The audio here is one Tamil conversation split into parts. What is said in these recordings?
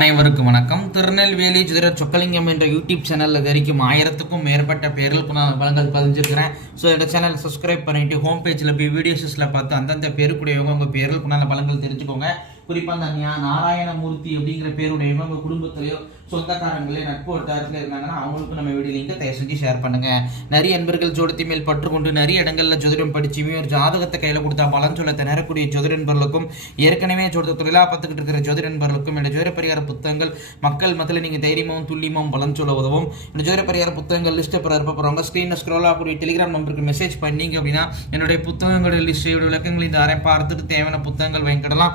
அனைவருக்கும் வணக்கம். திருநெல்வேலி ஜோதிட சொக்கலிங்கம் என்ற யூடியூப் சேனலில் வரைக்கும் ஆயிரத்துக்கும் மேற்பட்ட பேர்கள் நான் பலங்கள் பதிஞ்சிருக்கிறேன். ஸோ இந்த சேனல் சப்ஸ்கிரைப் பண்ணிவிட்டு ஹோம் பேஜில் போய் வீடியோஸில் பார்த்து அந்தந்த பேருக்குடையவங்க உங்கள் பேர்கள் பழங்கள் பலங்கள் தெரிஞ்சுக்கோங்க. குறிப்பாக அந்த நாராயணமூர்த்தி அப்படிங்கிற பேருடையவங்க உங்கள் குடும்பத்திலையோ சொந்தக்காரங்களே நட்பு வட்டாரத்தில் இருந்தாங்கன்னா அவங்களுக்கும் நம்ம வீடியோ லிங்கை தயவு செஞ்சு ஷேர் பண்ணுங்க. நிறைய அன்பர்கள் ஜோடத்தி மேல் பற்றுக்கொண்டு நிறைய இடங்கள்ல ஜோதிடம் படிச்சுமே ஒரு ஜாதகத்தை கையில் கொடுத்தா பலன் சொல்ல திணறக்கூடிய ஜோதிட நண்பர்களுக்கும் ஏற்கனவே ஜோதிட தொழிலா பார்த்துக்கிட்டு இருக்கிற ஜோதிட நண்பர்களுக்கும் இந்த ஜோதிட பரிகார புத்தகங்கள் மக்கள் மத்தியில் நீங்கள் தைரியமும் துல்லியமும் பலன் சொல்ல உதவும். இந்த ஜோதிட பரிகார புத்தகங்கள் லிஸ்ட் பிற இருப்ப ஸ்க்ரீனில் ஸ்க்ரோல் ஆகக்கூடிய டெலிகிராம் நம்பருக்கு மெசேஜ் பண்ணீங்க அப்படின்னா என்னுடைய புத்தகங்களுடைய லிஸ்ட் விளக்கங்கள் இந்த அரை பார்த்துட்டு தேவையான புத்தகங்கள் வாங்கிக்கிடலாம்.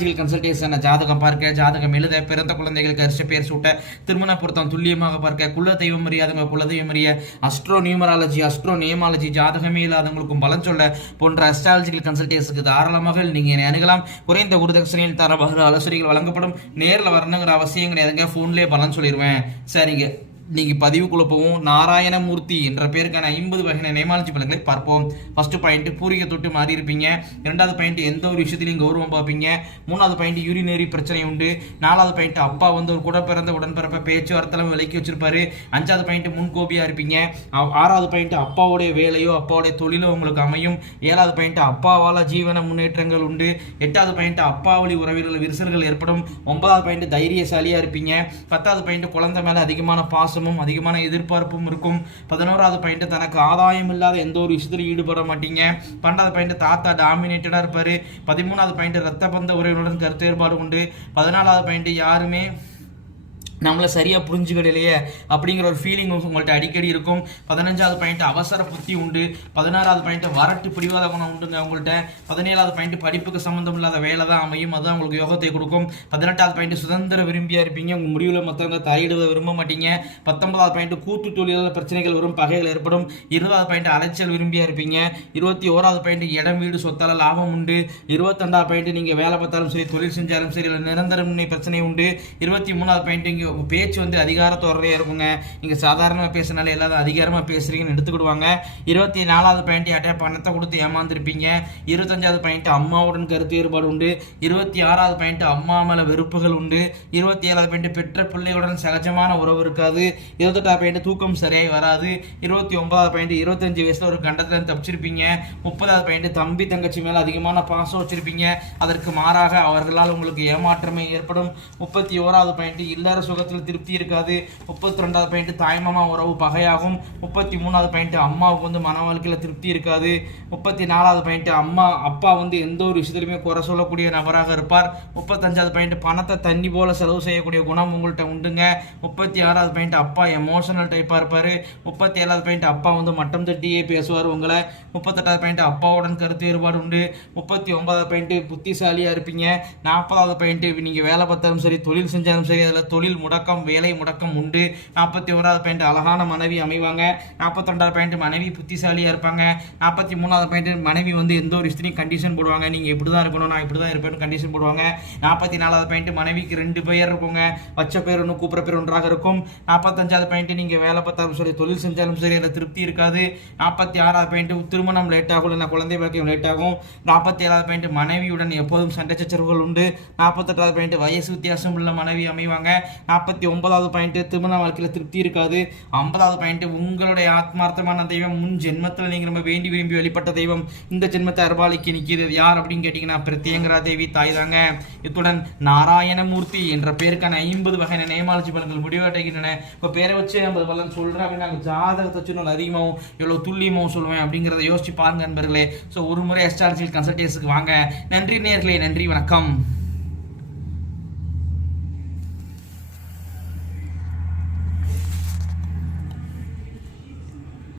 அஸ்ட்ராலஜிக்கல் கன்சல்டேஷன் ஜாதகம் பார்க்க ஜாதகம் எழுத பிறந்த குழந்தைகளுக்கு அரிசி பேர் சூட்ட திருமண பொருத்தம் துல்லியமாக பார்க்க குல தெய்வம் அறியாதவங்க குல தெய்வம் அறிய அஸ்ட்ரோ நியூமராலஜி அஸ்ட்ரோ நியமாலஜி ஜாதகமே இல்லாதவங்களுக்கும் பலன் சொல்ல போன்ற அஸ்ட்ராலஜிக்கல் கன்சல்டேஷனுக்கு தாராளமாக நீங்கள் என்னை அணுகலாம். குறைந்த குருதட்சணையில் தர வகுப்பு ஆலோசனைகள் வழங்கப்படும். நேரில் வரணுங்கிற அவசியம் கிடையாதுங்க ஃபோன்லேயே பலன் சொல்லிடுவேன் சரிங்க. இன்னைக்கு பதிவுக்குள்ள போவோம். நாராயணமூர்த்தி என்ற பேருக்கான ஐம்பது வகையான நேமாலஜி பலன்களை பார்ப்போம். ஃபர்ஸ்ட் பாயிண்ட் பூரிகை தொட்டு மாறி இருப்பீங்க. இரண்டாவது பாயிண்ட் எந்த ஒரு விஷயத்திலையும் கௌரவம் பார்ப்பீங்க. மூணாவது பாயிண்ட் யூரினரி பிரச்சனை உண்டு. நாலாவது பாயிண்ட் அப்பா வந்து ஒரு கூட பிறந்த உடன்பிறப்ப பேச்சுவார்த்தைலாம் விலக்கி வச்சிருப்பாரு. அஞ்சாவது பாயிண்ட் முன்கோபியா இருப்பீங்க. ஆறாவது பாயிண்ட் அப்பாவுடைய வேலையோ அப்பாவுடைய தொழிலோ உங்களுக்கு அமையும். ஏழாவது பாயிண்ட் அப்பாவால ஜீவன முன்னேற்றங்கள் உண்டு. எட்டாவது பாயிண்ட் அப்பாவளி உறவினர்கள் விரிசல்கள் ஏற்படும். ஒன்பதாவது பாயிண்ட் தைரியசாலியா இருப்பீங்க. பத்தாவது பாயிண்ட் குழந்தை மேல அதிகமான பாசம் பாசமும் அதிகமான எதிர்பார்ப்பும் இருக்கும். பதினோராவது பாயிண்ட் தனக்கு ஆதாயம் இல்லாத எந்த ஒரு விஷயத்திலும் ஈடுபட மாட்டீங்க. பன்னெண்டாவது பாயிண்ட் தாத்தா டாமினேட்டடாக இருப்பார். பதிமூணாவது பாயிண்ட் ரத்த பந்த உறவினுடன் கருத்து ஏற்பாடு உண்டு. பதினாலாவது பாயிண்ட் யாருமே நம்மளை சரியாக புரிஞ்சுக்கிடலையே அப்படிங்கிற ஒரு ஃபீலிங் உங்கள்கிட்ட அடிக்கடி இருக்கும். பதினஞ்சாவது பாயிண்ட் அவசர புத்தி உண்டு. பதினாறாவது பாயிண்ட் வரட்டு பிடிவாத குணம் உண்டுங்க உங்கள்கிட்ட பதினேழாவது பாயிண்ட் படிப்புக்கு சம்மந்தம் இல்லாத வேலை தான் அமையும். அதுதான் உங்களுக்கு யோகத்தை கொடுக்கும். பதினெட்டாவது பாயிண்ட் சுதந்திர விரும்பியா இருப்பீங்க. உங்கள் முடிவில் மற்றவங்க தலையிடுவ விரும்ப மாட்டீங்க. பத்தொன்பதாவது பாயிண்ட் கூட்டு தொழிலாளர் பிரச்சனைகள் வரும் பகைகள் ஏற்படும். இருபதாவது பாயிண்ட் அலைச்சல் விரும்பியா இருப்பீங்க. இருபத்தி ஓராவது பாயிண்ட் இடம் வீடு சொத்தால் லாபம் உண்டு. இருபத்தெண்டாவது பாயிண்ட் நீங்கள் வேலை பார்த்தாலும் சரி தொழில் செஞ்சாலும் சரி இல்லை நிரந்தரமின்மை பிரச்சனை உண்டு. இருபத்தி மூணாவது பாயிண்ட் இங்கே பேச்சு வந்து அதிகார இருக்குங்க. நீங்கள் சாதாரணமாக பேசுனாலே எல்லாரும் அதிகாரமாக பேசுறீங்கன்னு எடுத்துக்கிடுவாங்க. இருபத்தி நாலாவது பாயிண்ட் யார்ட்டா பணத்தை கொடுத்து ஏமாந்துருப்பீங்க. இருபத்தஞ்சாவது பாயிண்ட் அம்மாவுடன் கருத்து வேறுபாடு உண்டு. இருபத்தி ஆறாவது பாயிண்ட் அம்மா மேலே வெறுப்புகள் உண்டு. இருபத்தி ஏழாவது பாயிண்ட் பெற்ற பிள்ளைகளுடன் சகஜமான உறவு இருக்காது. இருபத்தெட்டாவது பாயிண்ட் தூக்கம் சரியாகி வராது. இருபத்தி ஒன்பதாவது பாயிண்ட் இருபத்தஞ்சு வயசில் ஒரு கண்டத்தில் தப்பிச்சிருப்பீங்க. முப்பதாவது பாயிண்ட் தம்பி தங்கச்சி மேலே அதிகமான பாசம் வச்சுருப்பீங்க. அதற்கு மாறாக அவர்களால் உங்களுக்கு ஏமாற்றமே ஏற்படும். முப்பத்தி ஓராவது பாயிண்ட் இல்லற உலகத்தில் திருப்தி இருக்காது. முப்பத்தி ரெண்டாவது பாயிண்ட் தாய்மாமா உறவு பகையாகும். முப்பத்தி மூணாவது பாயிண்ட் அம்மாவுக்கு வந்து மன வாழ்க்கையில் திருப்தி இருக்காது. முப்பத்தி நாலாவது பாயிண்ட் அம்மா அப்பா வந்து எந்த ஒரு விஷயத்துலையுமே குறை சொல்லக்கூடிய நபராக இருப்பார். முப்பத்தஞ்சாவது பாயிண்ட் பணத்தை தண்ணி போல செலவு செய்யக்கூடிய குணம் உங்கள்கிட்ட உண்டுங்க. முப்பத்தி ஆறாவது பாயிண்ட் அப்பா எமோஷனல் டைப்பாக இருப்பார். முப்பத்தி ஏழாவது பாயிண்ட் அப்பா வந்து மட்டம் தட்டியே பேசுவார் உங்களை. முப்பத்தெட்டாவது பாயிண்ட் அப்பாவுடன் கருத்து வேறுபாடு உண்டு. முப்பத்தி ஒன்பதாவது பாயிண்ட் புத்திசாலியாக இருப்பீங்க. நாற்பதாவது பாயிண்ட் நீங்கள் வேலை பார்த்தாலும் சரி தொழில் செஞ்சாலும் சரி அதில் தொழில் முடக்கம் வேலை முடக்கம் உண்டு. நாற்பத்தி ஓராவது பாயிண்ட் அழகான மனைவி அமைவாங்க. நாற்பத்தொண்டாவது பாயிண்ட் மனைவி புத்திசாலியாக இருப்பாங்க. நாற்பத்தி மூணாவது பாயிண்ட் மனைவி வந்து எந்த ஒரு இஸ்திரியும் கண்டிஷன் போடுவாங்க. நீங்கள் இப்படி தான் இருக்கணும் நான் இப்படி தான் இருப்பேன்னு கண்டிஷன் போடுவாங்க. நாற்பத்தி நாலாவது பாயிண்ட் மனைவிக்கு ரெண்டு பேர் இருக்குங்க. வச்ச பேர் ஒன்று கூப்பிட்ற பேர் ஒன்றாக இருக்கும். நாற்பத்தஞ்சாவது பாயிண்ட் நீங்கள் வேலை பார்த்தாலும் சரி தொழில் செஞ்சாலும் சரி அதில் திருப்தி இருக்காது. நாற்பத்தி ஆறாவது பாயிண்ட் திருமணம் லேட் ஆகும் இல்லை குழந்தை பாக்கியம் லேட் ஆகும். நாற்பத்தி ஏழாவது பாயிண்ட் மனைவியுடன் எப்போதும் சண்டை சச்சரவுகள் உண்டு. நாற்பத்தெட்டாவது பாயிண்ட் வயசு வித்தியாசம் உள்ள மனைவி அமைவாங்க. நாற்பத்தி ஒன்பதாவது பாயிண்ட்டு திருமண வாழ்க்கையில் திருப்தி இருக்காது. ஐம்பதாவது பாயிண்ட்டு உங்களுடைய ஆத்மார்த்தமான தெய்வம் முன் ஜென்மத்தில் நீங்கள் ரொம்ப வேண்டி விரும்பி வெளிப்பட்ட தெய்வம் இந்த ஜென்மத்தை அர்பாலிக்கு நிற்கிறது யார் அப்படின்னு கேட்டிங்கன்னா பிரத்யங்கரா தேவி தாய் தாங்க. இத்துடன் நாராயணமூர்த்தி என்ற பேருக்கான ஐம்பது வகையான நேமாலஜி பலன்கள் முடிவடைகின்றன. இப்போ பேரை வச்சு ஐம்பது பலன் சொல்கிறேன் அப்படின்னு நாங்கள் ஜாதகத்தை வச்சு நான் அதிகமாகவும் எவ்வளோ துல்லியமாகவும் சொல்லுவேன் அப்படிங்கிறத யோசிச்சு பாருங்க நண்பர்களே. ஸோ ஒரு முறை அஸ்ட்ராலஜிக்கல் கன்சல்டேஷனுக்கு வாங்க. நன்றி நேர்களே நன்றி வணக்கம்.